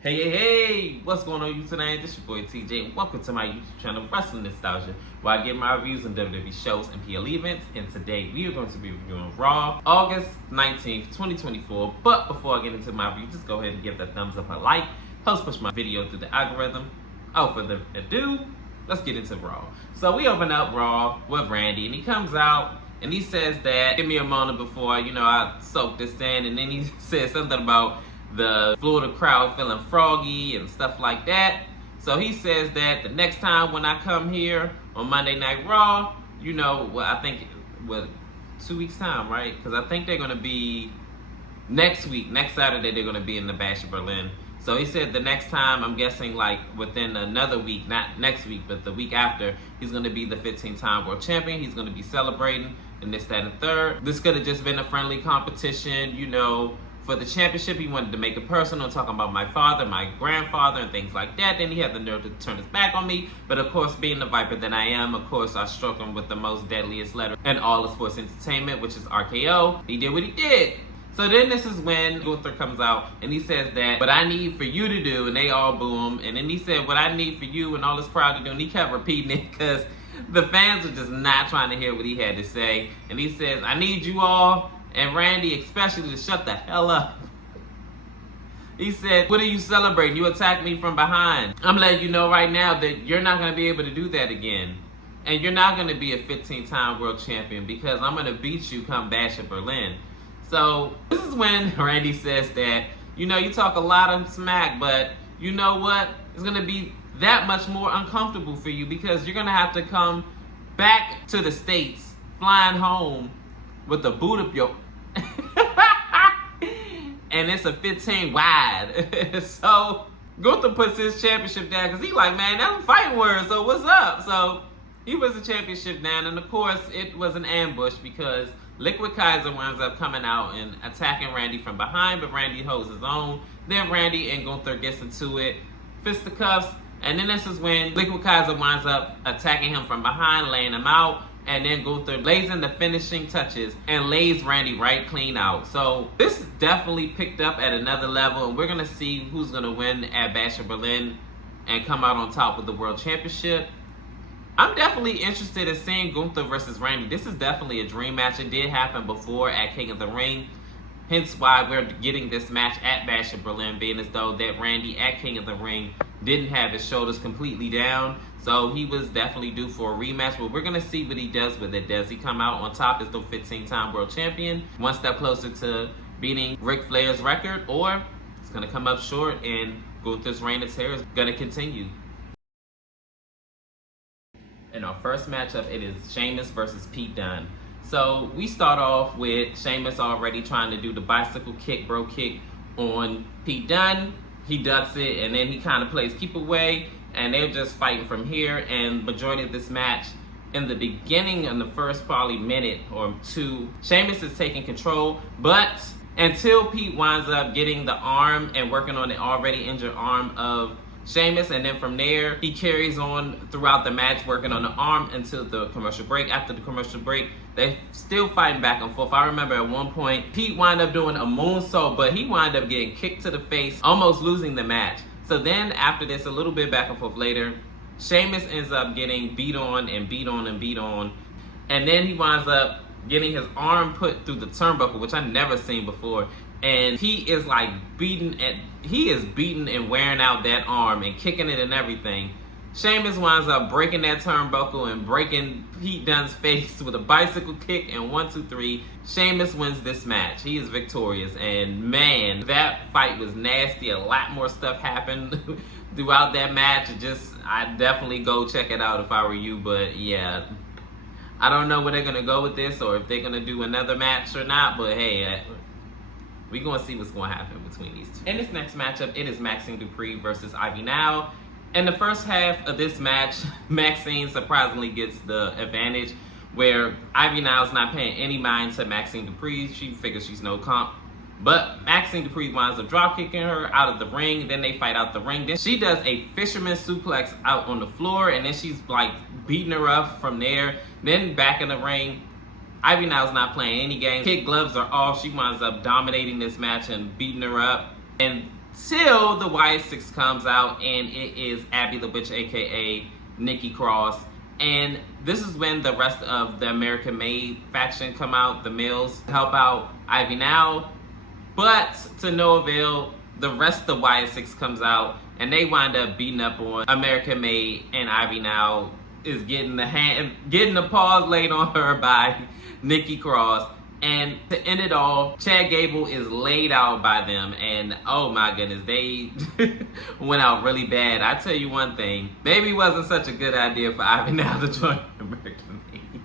Hey, what's going on YouTube today? This is your boy TJ and welcome to my YouTube channel, Wrestling Nostalgia, where I get my reviews on WWE shows and PL events. And today we are going to be reviewing Raw, August 19th, 2024. But before I get into my review, just go ahead and give that thumbs up a like. Helps push my video through the algorithm. Without further ado, let's get into Raw. So we open up Raw with Randy and he comes out and he says that, give me a moment before, I soak this in. And then he says something about the Florida crowd feeling froggy and stuff like that. So he says that the next time when I come here on Monday Night Raw, I think 2 weeks time, right? Because I think they're going to be next Saturday, they're going to be in the Bash of Berlin. So he said the next time, I'm guessing like within another week, not next week, but the week after, he's going to be the 15-time world champion. He's going to be celebrating and this, that, and third. This could have just been a friendly competition, for the championship. He wanted to make it personal, talking about my father, my grandfather, and things like that. Then he had the nerve to turn his back on me. But of course, being the Viper that I am, of course, I struck him with the most deadliest letter in all of sports entertainment, which is RKO. He did what he did. So then this is when Gunther comes out and he says that, what I need for you to do, and they all boo him. And then he said, what I need for you and all this crowd to do, and he kept repeating it because the fans were just not trying to hear what he had to say. And he says, I need you all, and Randy especially, to shut the hell up. He said, what are you celebrating? You attacked me from behind. I'm letting you know right now that you're not going to be able to do that again. And you're not going to be a 15-time world champion because I'm going to beat you come Bash of Berlin. So this is when Randy says that, you talk a lot of smack, but you know what? It's going to be that much more uncomfortable for you because you're going to have to come back to the States, flying home with the boot up your... and it's a 15 wide. So Gunther puts his championship down because he's like, man, that's a fighting word, so what's up? So he puts the championship down, and of course it was an ambush because Liquid Kaiser winds up coming out and attacking Randy from behind, but Randy holds his own. Then Randy and Gunther gets into it, fisticuffs, and then this is when Liquid Kaiser winds up attacking him from behind, laying him out. And then Gunther lays in the finishing touches and lays Randy right clean out. So this definitely picked up at another level, and we're going to see who's going to win at Bash of Berlin and come out on top with the World Championship. I'm definitely interested in seeing Gunther versus Randy. This is definitely a dream match. It did happen before at King of the Ring. Hence why we're getting this match at Bash of Berlin, being as though that Randy at King of the Ring didn't have his shoulders completely down. So he was definitely due for a rematch, but we're going to see what he does with it. Does he come out on top as the 15-time world champion, one step closer to beating Ric Flair's record, or it's going to come up short and Gunther's reign of terror is going to continue? In our first matchup, it is Sheamus versus Pete Dunne. So we start off with Sheamus already trying to do the bicycle kick, bro kick on Pete Dunne. He ducks it, and then he kind of plays keep away, and they're just fighting from here. And majority of this match, in the beginning, in the first probably minute or two, Sheamus is taking control, but until Pete winds up getting the arm and working on the already injured arm of Sheamus, and then from there, he carries on throughout the match, working on the arm until the commercial break. After the commercial break, they're still fighting back and forth. I remember at one point, Pete wound up doing a moonsault, but he wound up getting kicked to the face, almost losing the match. So then after this, a little bit back and forth later, Sheamus ends up getting beat on and beat on and beat on. And then he winds up getting his arm put through the turnbuckle, which I never seen before. And he is like beating and wearing out that arm and kicking it and everything. Sheamus winds up breaking that turnbuckle and breaking Pete Dunne's face with a bicycle kick, and 1, 2, 3. Sheamus wins this match. He is victorious, and man, that fight was nasty. A lot more stuff happened throughout that match. I'd definitely go check it out if I were you, but yeah. I don't know where they're going to go with this, or if they're going to do another match or not, but hey, we're going to see what's going to happen between these two. In this next matchup, it is Maxxine Dupri versus Ivy Nile. In the first half of this match, Maxxine surprisingly gets the advantage, where Ivy Nile's not paying any mind to Maxine Dupree. She figures she's no comp. But Maxine Dupree winds up drop kicking her out of the ring. Then they fight out the ring. Then she does a fisherman suplex out on the floor. And then she's like beating her up from there. Then back in the ring, Ivy Nile's not playing any games. Kid gloves are off. She winds up dominating this match and beating her up. Until the Wyatt Six comes out, and it is Abby the Butch, aka Nikki Cross. And this is when the rest of the American Made faction come out, the males, to help out Ivy Nile. But to no avail, the rest of the Wyatt Six comes out, and they wind up beating up on American Made, and Ivy Nile is getting the paws laid on her by Nikki Cross. And to end it all, Chad Gable is laid out by them, and oh my goodness, they went out really bad. I tell you one thing, maybe it wasn't such a good idea for Ivy Nile to join American Made.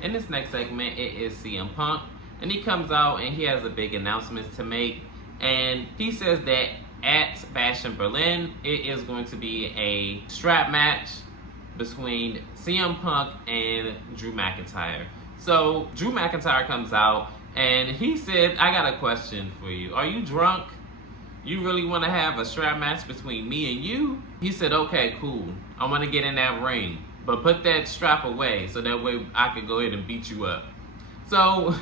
In this next segment, it is CM Punk, and he comes out and he has a big announcement to make, and he says that at Bash in Berlin, it is going to be a strap match between CM Punk and Drew McIntyre. So Drew McIntyre comes out and he said, I got a question for you. Are you drunk? You really want to have a strap match between me and you? He said, okay, cool. I want to get in that ring, but put that strap away so that way I can go ahead and beat you up. So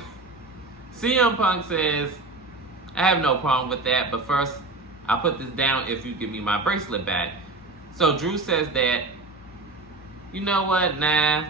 CM Punk says, I have no problem with that, but first I'll put this down if you give me my bracelet back. So Drew says that, you know what, nah,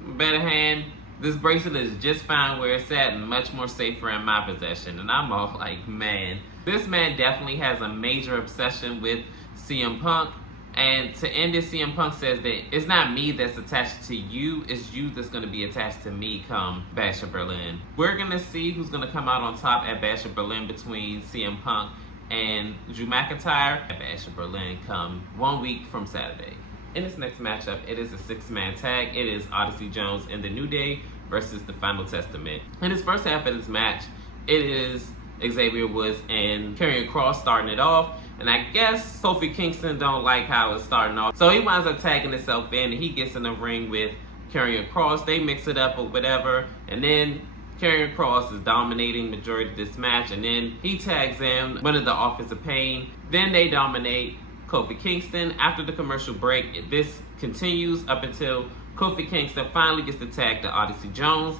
better hand, this bracelet is just fine where it's at and much more safer in my possession. And I'm all like, man, this man definitely has a major obsession with CM Punk. And to end it, CM Punk says that it's not me that's attached to you, it's you that's going to be attached to me come Bash in Berlin. We're going to see who's going to come out on top at Bash in Berlin between CM Punk and Drew McIntyre at Bash in Berlin come 1 week from Saturday. In this next matchup, it is a 6-man tag. It is Odyssey Jones and The New Day versus The Final Testament. In this first half of this match, it is Xavier Woods and Karrion Kross starting it off. And I guess Kofi Kingston don't like how it's starting off. So he winds up tagging himself in, and he gets in the ring with Karrion Kross. They mix it up or whatever. And then Karrion Kross is dominating majority of this match. And then he tags in one of the Authors of Pain. Then they dominate Kofi Kingston. After the commercial break, this continues up until Kofi Kingston finally gets to tag to Odyssey Jones.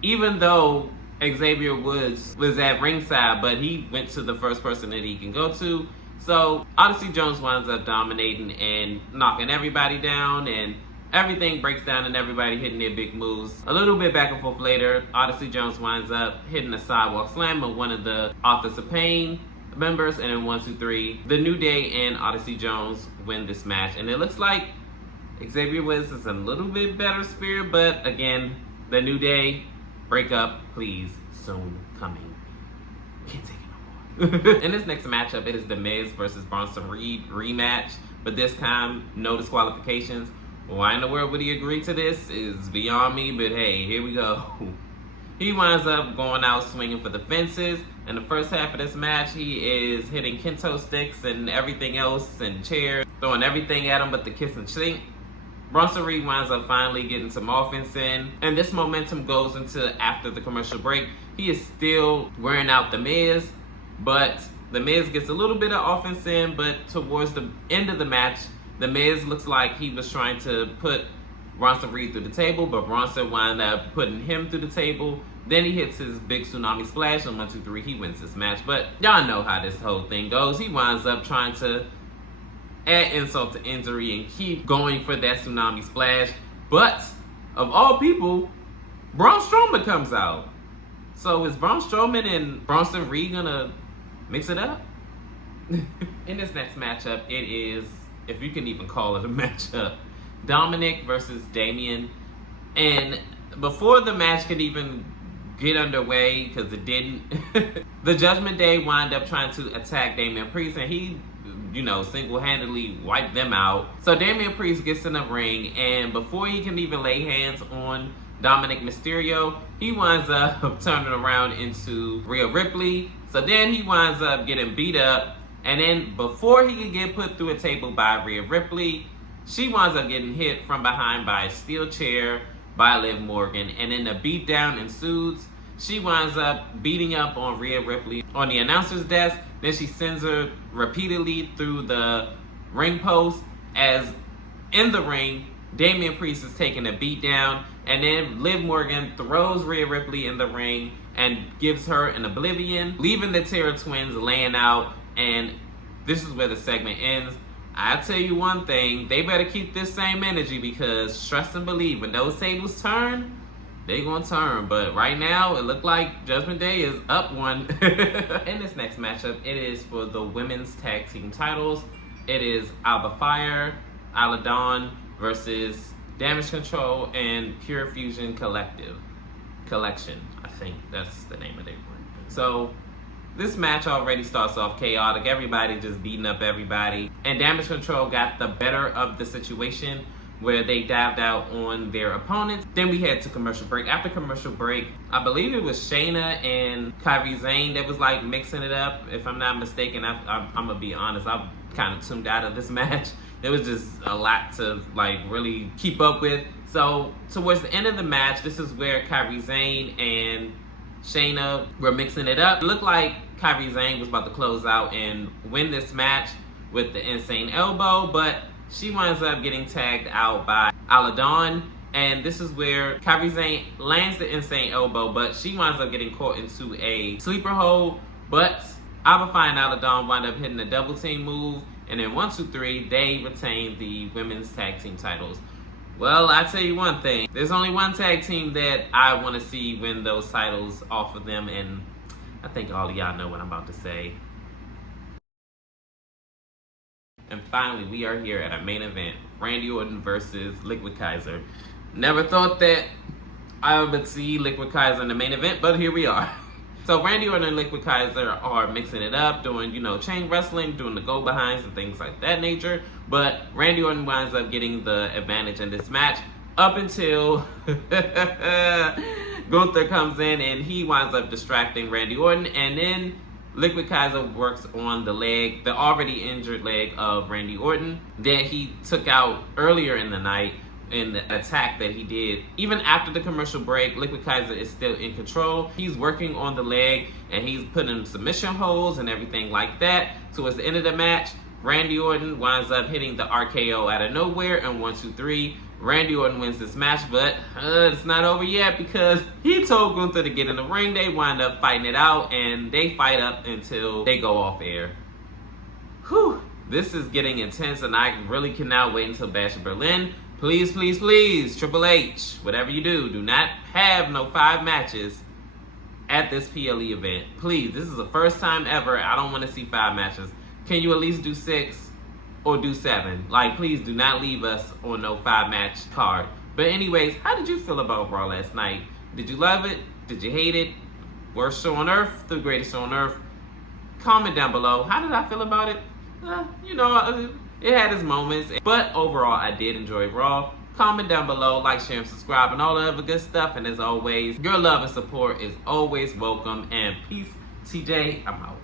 Even though Xavier Woods was at ringside, but he went to the first person that he can go to. So Odyssey Jones winds up dominating and knocking everybody down, and everything breaks down and everybody hitting their big moves. A little bit back and forth later, Odyssey Jones winds up hitting a sidewalk slam on one of the Authors of Pain members, and then 1, 2, 3, The New Day and Odyssey Jones win this match. And it looks like Xavier Woods is a little bit better spirit, but again, The New Day, break up, please, soon coming. Can't take it no more. In this next matchup, it is The Miz versus Bronson Reed rematch, but this time, no disqualifications. Why in the world would he agree to this is beyond me, but hey, here we go. He winds up going out swinging for the fences. In the first half of this match, he is hitting kendo sticks and everything else and chairs, throwing everything at him but the kitchen sink. Bronson Reed winds up finally getting some offense in, and this momentum goes into after the commercial break. He is still wearing out The Miz, but The Miz gets a little bit of offense in, but towards the end of the match, The Miz looks like he was trying to put Bronson Reed through the table, but Bronson wound up putting him through the table. Then he hits his big tsunami splash on 1, 2, 3. He wins this match, but y'all know how this whole thing goes. He winds up trying to add insult to injury and keep going for that tsunami splash. But of all people, Braun Strowman comes out. So is Braun Strowman and Bronson Reed gonna mix it up? In this next matchup, it is, if you can even call it a matchup, Dominic versus Damian. And before the match could even get underway, because it didn't, the Judgment Day wind up trying to attack Damian Priest, and he, single-handedly wiped them out. So Damian Priest gets in the ring, and before he can even lay hands on Dominic Mysterio, he winds up turning around into Rhea Ripley. So then he winds up getting beat up, and then before he can get put through a table by Rhea Ripley, she winds up getting hit from behind by a steel chair. by Liv Morgan. And then the beatdown ensues. She winds up beating up on Rhea Ripley on the announcer's desk. Then she sends her repeatedly through the ring post, as in the ring, Damian Priest is taking a beat down, and then Liv Morgan throws Rhea Ripley in the ring and gives her an oblivion, leaving the Terror Twins laying out, and this is where the segment ends. I'll tell you one thing, they better keep this same energy, because trust and believe, when those tables turn, they gonna turn. But right now, it looked like Judgment Day is up one. In this next matchup, it is for the women's tag team titles. It is Alba Fire, Isla Dawn versus Damage Control and Pure Fusion Collection. I think that's the name of their group. So this match already starts off chaotic. Everybody just beating up everybody. And Damage Control got the better of the situation, where they dived out on their opponents. Then we head to commercial break. After commercial break, I believe it was Shayna and Kairi Sane that was like mixing it up. If I'm not mistaken, I'm gonna be honest, I'm kind of tuned out of this match. It was just a lot to like really keep up with. So towards the end of the match, this is where Kairi Sane and Shayna were mixing it up. It looked like Kairi Sane was about to close out and win this match with the Insane Elbow, but she winds up getting tagged out by Isla Dawn, and this is where Kairi Sane lands the Insane Elbow, but she winds up getting caught into a sleeper hold. But Alba Fire and Isla Dawn wind up hitting a double team move, and then 1, 2, 3, they retain the women's tag team titles. Well, I tell you one thing, there's only one tag team that I want to see win those titles off of them, and I think all of y'all know what I'm about to say. And finally, we are here at our main event, Randy Orton versus Liquid Kaiser. Never thought that I would see Liquid Kaiser in the main event, but here we are. So Randy Orton and Liquid Kaiser are mixing it up, doing, chain wrestling, doing the go-behinds and things like that nature. But Randy Orton winds up getting the advantage in this match up until Gunther comes in and he winds up distracting Randy Orton, and then Liquid Kaiser works on the leg, the already injured leg of Randy Orton that he took out earlier in the night in the attack that he did. Even after the commercial break, Liquid Kaiser is still in control. He's working on the leg and he's putting submission holds and everything like that. Towards the end of the match, Randy Orton winds up hitting the RKO out of nowhere, and 1, 2, 3. Randy Orton wins this match, but it's not over yet, because he told Gunther to get in the ring. They wind up fighting it out, and they fight up until they go off air. Whew, this is getting intense, and I really cannot wait until Bash in Berlin. Please, please, please, Triple H, whatever you do, do not have no 5 matches at this PLE event. Please, this is the first time ever. I don't want to see 5 matches. Can you at least do 6? Or do 7. Like, please do not leave us on no 5-match card. But anyways, how did you feel about Raw last night? Did you love it? Did you hate it? Worst show on earth? The greatest show on earth? Comment down below. How did I feel about it? It had its moments. But overall, I did enjoy Raw. Comment down below, like, share, and subscribe, and all the other good stuff. And as always, your love and support is always welcome. And peace. TJ, I'm out.